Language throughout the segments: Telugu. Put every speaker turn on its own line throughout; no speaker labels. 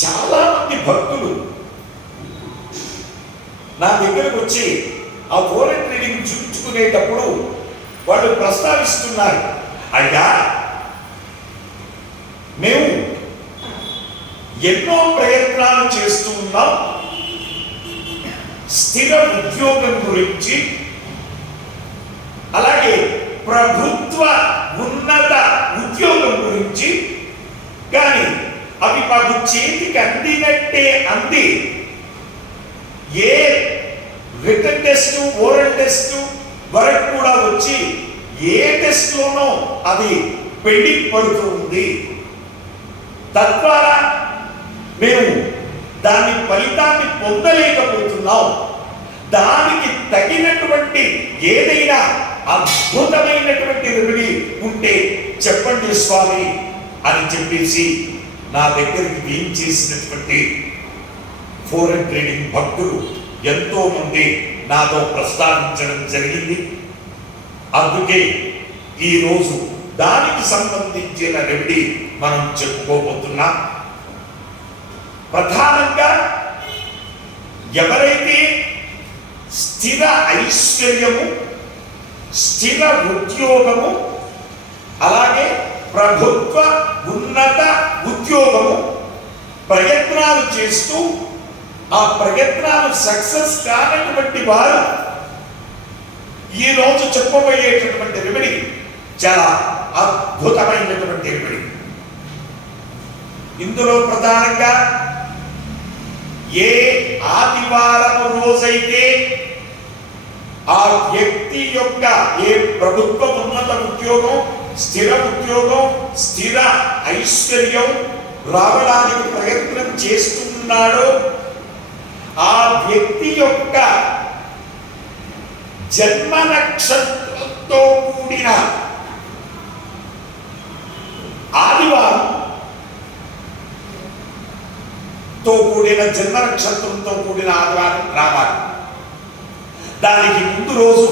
చాలా మంది భక్తులు నా దగ్గరకు వచ్చి ఆ ఫోరెన్ రీడింగ్ చూపించుకునేటప్పుడు వాళ్ళు ప్రస్తావిస్తున్నారు. అయ్యా మేము ఎన్నో ప్రయత్నాలు చేస్తున్నాం స్థిర ఉద్యోగం గురించి అలాగే ప్రభుత్వ ఉన్నత ఉద్యోగం గురించి అవి మాకు చేతికి అందినట్టే అంది. ఏ రిటర్న్ టెస్ట్ ఓరల్ టెస్ట్ వరకు కూడా వచ్చి ఏ టెస్ట్ లోనో అది పెండింగ్ పడుతూ ఉంది. తద్వారా మేము దాని ఫలితాన్ని పొందలేకపోతున్నాం. దానికి తగినటువంటి ఏదైనా అద్భుతమైనటువంటి రెమెడీ ఉంటే చెప్పండి స్వామి అని చెప్పేసి నా దగ్గరికి ఏం చేసినటువంటి ఫోరెన్ ట్రేడింగ్ భక్తులు ఎంతో మంది నాతో ప్రస్తావించడం జరిగింది. అందుకే ఈరోజు దానికి సంబంధించిన రెమెడీ మనం చెప్పుకోబోతున్నాం. ప్రధానంగా ఎవరైతే స్థిర ఐశ్వర్యము స్థిర ఉద్యోగము అలాగే ప్రభుత్వ ఉన్నత ఉద్యోగము ప్రయత్నాలు చేస్తూ ఆ ప్రయత్నాలు సక్సెస్ కానటువంటి వారు ఈ రోజు చెప్పబోయేటటువంటి రెమెడీ చాలా అద్భుతమైనటువంటి రెమెడీ ఇందులో ప్రధానంగా ఏ ఆదివారం రోజైతే ఆ వ్యక్తి యొక్క ఏ ప్రభుత్వ ఉన్నత ఉద్యోగం స్థిర ఉద్యోగం స్థిర ఐశ్వర్యం రావడానికి ప్రయత్నం చేస్తున్నాడో ఆ వ్యక్తి యొక్క జన్మ నక్షత్రంతో కూడిన ఆదివారం తో కూడిన జన్మ నక్షత్రంతో కూడిన ఆదివారం రావాలి. దానికి ముందు రోజు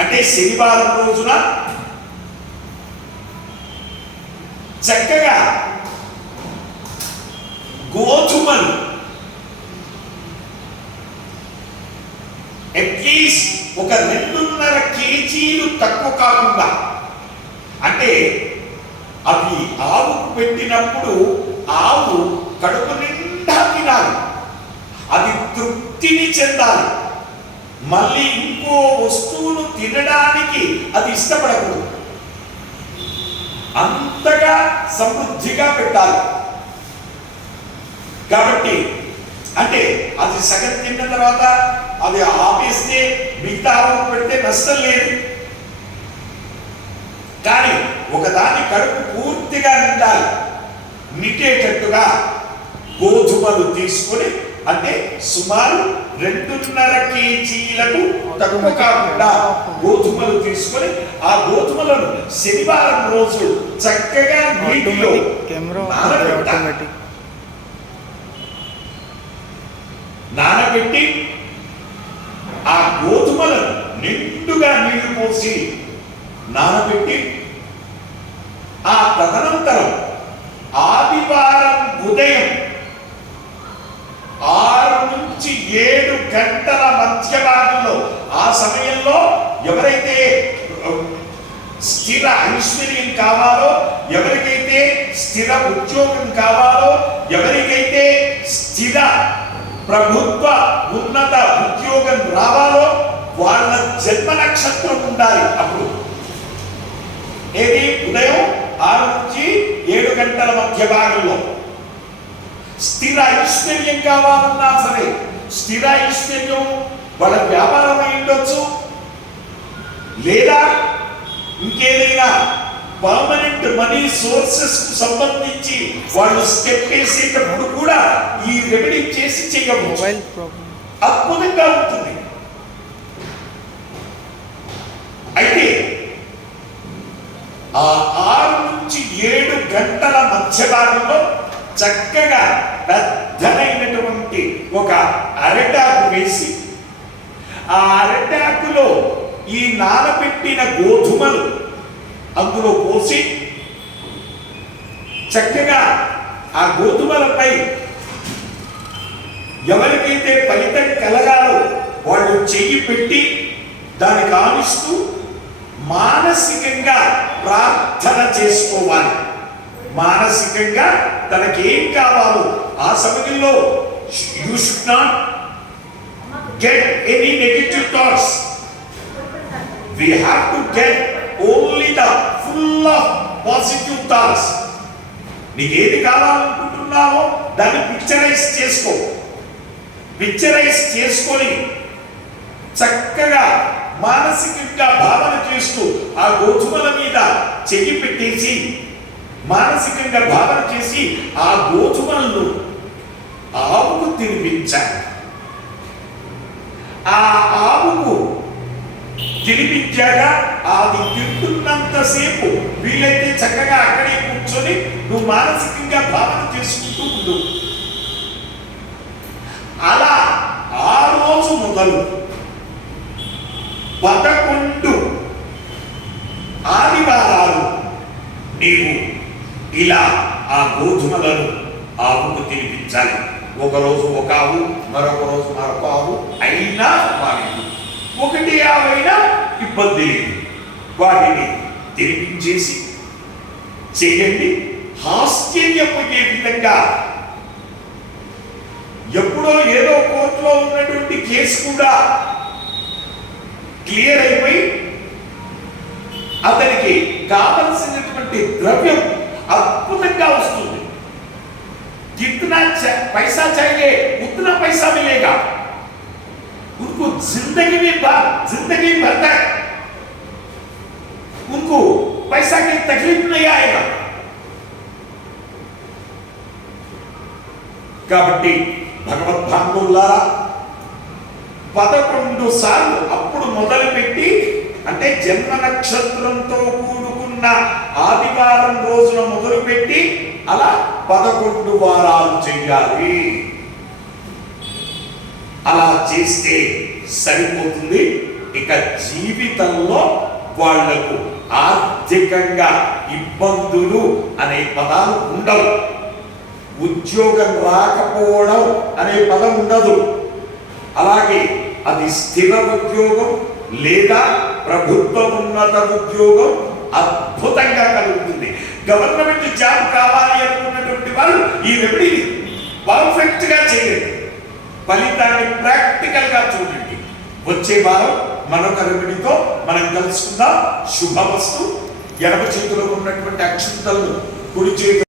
అంటే శనివారం రోజున చక్కగా గోధుమలు అట్లీస్ట్ ఒక రెండున్నర కేజీలు తక్కువ కాకుండా అంటే అవి ఆవుకు పెట్టినప్పుడు ఆవు కడుపు నిండా తినాలి. అది తృప్తిని చెందాలి. మళ్ళీ ఇంకో వస్తువును తినడానికి అది ఇష్టపడకూడదు. అంతగా సమృద్ధిగా పెట్టాలి. కాబట్టి అంటే అది సగం తిన్న తర్వాత అది ఆపేస్తే మిగతా పెడితే నష్టం లేదు. కానీ ఒకదాని కడుపు పూర్తిగా నిండాలి. నిట్టేటట్టుగా గోధుమలు తీసుకొని అంటే సుమారు రెండున్నర కేజీలకు తక్కువ కాకుండా గోధుమలు తీసుకొని ఆ గోధుమలను శనివారం రోజు చక్కగా నీటిలో నానబెట్టి ఆ గోధుమలను నిండుగా నీళ్ళు పోసి నానబెట్టి ఆ తదనంతరం స్థిర ఉద్యోగం కావాలో ఎవరికైతే స్థిర ప్రభుత్వ ఉన్నత ఉద్యోగం రావాలో వాళ్ళ జన్మ నక్షత్రం ఉండాలి అప్పుడు. ఏది? ఉదయం ఆరు నుంచి ఏడు గంటల మధ్య భాగంలో. స్థిర ఐశ్వర్యం కావాలన్నా సరే స్థిర ఐశ్వర్యం వాళ్ళ వ్యాపారం అయి ఉండొచ్చు. లేదా ఇంకేదైనా పర్మనెంట్ మనీ సోర్సెస్కు సంబంధించి వాళ్ళు స్టెప్ వేసేటప్పుడు కూడా ఈ రెమెడీ చేసి చేయవచ్చు. అద్భుతంగా ఉంటుంది. అయితే ఆ ఆరు నుంచి ఏడు గంటల మధ్య భాగంలో చక్కగా పెద్దనైనటువంటి ఒక అరటాకు వేసి ఆ అరటాకులో ఈ నానబెట్టిన గోధుమలు అందులో పోసి చక్కగా ఆ గోధుమలపై ఎవరికైతే ఫలితం కలగాలో వాళ్ళు చెయ్యి పెట్టి దానికి ఆనిస్తూ మానసికంగా ప్రార్థన చేసుకోవాలి. మానసికంగా తనకేం కావాలో ఆ సమయంలో you should not get any negative thoughts we have to get only the full of positive thoughts నీకు ఏది కావాలనుకుంటున్నావో దాన్ని పిక్చరైజ్ చేసుకో. పిక్చరైజ్ చేసుకొని చక్కగా మానసికంగా భావన చేస్తూ ఆ గోధుమల మీద చెయ్యి పెట్టేసి మానసికంగా భావన చేసి ఆ గోధుమలను ఆవుకు తినిపించాలి. ఆ ఆవుకు తినిపించాక అది తింటున్నంతసేపు వీలైతే చక్కగా అక్కడే కూర్చొని నువ్వు మానసికంగా భావన చేసుకుంటూ ఉండు. అలా ఆ రోజు మొదలు. పదకొండు ఆదివారాలు నీవు ఇలా ఆ గోధుమలను ఆవుకు తినిపించాలి. ఒక రోజు ఒక ఆవు మరొక రోజు మరొక ఆవు అయినా వారికి ఒకటి ఆవైనా ఇబ్బంది లేదు వాటిని తినిపించేసి చేయండి హాస్యపోయే విధంగా ఎప్పుడో ఏదో కోర్టులో ఉన్నటువంటి కేసు కూడా క్లియర్ అయిపోయి అతనికి కావలసినటువంటి ద్రవ్యం అద్భుతంగా వస్తుంది कितना चा- पैसा चाहिए उतना पैसा मिलेगा उनको जिंदगी में भर जिंदगी भर तक उनको पैसा की तकलीफ नहीं आएगा కాబట్టి భగవద్భాంగులారా పదకొండు సార్లు అప్పుడు మొదలుపెట్టి అంటే జన్మ నక్షత్రంతో కూడుకున్న ఆదివారం రోజున మొదలుపెట్టి అలా పదకొండు వారాలు చెయ్యాలి అలా చేస్తే సరిపోతుంది. ఇక జీవితంలో వాళ్ళకు ఆర్థికంగా ఇబ్బందులు అనే పదాలు ఉండవు. ఉద్యోగం రాకపోవడం అనే పదం ఉండదు. అలాగే అది స్థిర ఉద్యోగం లేదా ప్రభుత్వ ఉన్నత ఉద్యోగం అద్భుతంగా కలుగుతుంది. గవర్నమెంట్ జాబ్ కావాలి అనుకున్నటువంటి వాళ్ళు ఈ రెమెడీని పర్ఫెక్ట్గా ఫలితాన్ని ప్రాక్టికల్గా చూడండి. వచ్చే వారం మరొక రెమెడీతో మనం కలుసుకుందాం. శుభమస్తు. ఎడమ చేతిలో ఉన్నటువంటి అక్షంతలను కుడి చేతి